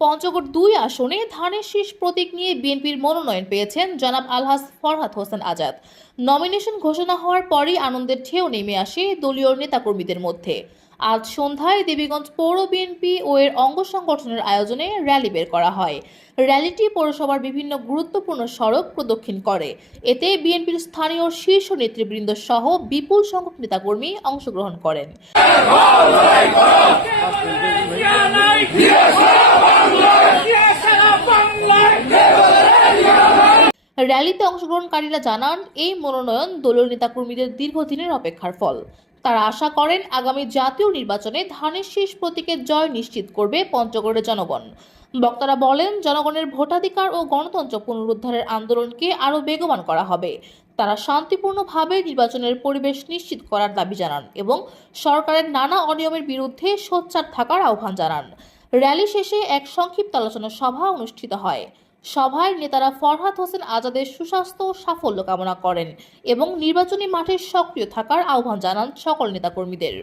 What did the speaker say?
পঞ্চগড় ২ আসনে ধানের শীষ প্রতীক নিয়ে বিএনপির মনোনয়ন পেয়েছেন জনাব আলহাজ ফরহাদ হোসেন আজাদ। নমিনেশন ঘোষণা হওয়ার পরই আনন্দের ঢেউ নেমে আসে দলীয় নেতাকর্মীদের মধ্যে। আজ সন্ধ্যায় দেবীগঞ্জ পৌর বিএনপি ও এর অঙ্গ সংগঠনের আয়োজনে র্যালি বের করা হয়। র্যালিটি পৌরসভার বিভিন্ন গুরুত্বপূর্ণ সড়ক প্রদক্ষিণ করে। এতে বিএনপির স্থানীয় শীর্ষ নেতৃবৃন্দ সহ বিপুল সংখ্যক নেতাকর্মী অংশগ্রহণ করেন। র্যালিতে অংশগ্রহণকারীরা জানান, এই মনোনয়ন দলীয় নেতাকর্মীদের দীর্ঘদিনের অপেক্ষার ফল। তারা আশা করেন আগামী জাতীয় নির্বাচনে ধানের শীষ প্রতীকের জয় নিশ্চিত করবে পঞ্চগড়ের জনগণ। বক্তারা বলেন, জনগণের ভোটাধিকার ও গণতন্ত্র পুনরুদ্ধারের আন্দোলনকে আরও বেগবান করা হবে। তারা শান্তিপূর্ণভাবে নির্বাচনের পরিবেশ নিশ্চিত করার দাবি জানান এবং সরকারের নানা অনিয়মের বিরুদ্ধে সোচ্চার থাকার আহ্বান জানান। র্যালি শেষে এক সংক্ষিপ্ত আলোচনা সভা অনুষ্ঠিত হয়। সভায় নেতারা ফরহাদ হোসেন আজাদের সুস্বাস্থ্য ও সাফল্য কামনা করেন এবং নির্বাচনী মাঠে সক্রিয় থাকার আহ্বান জানান সকল নেতাকর্মীদের।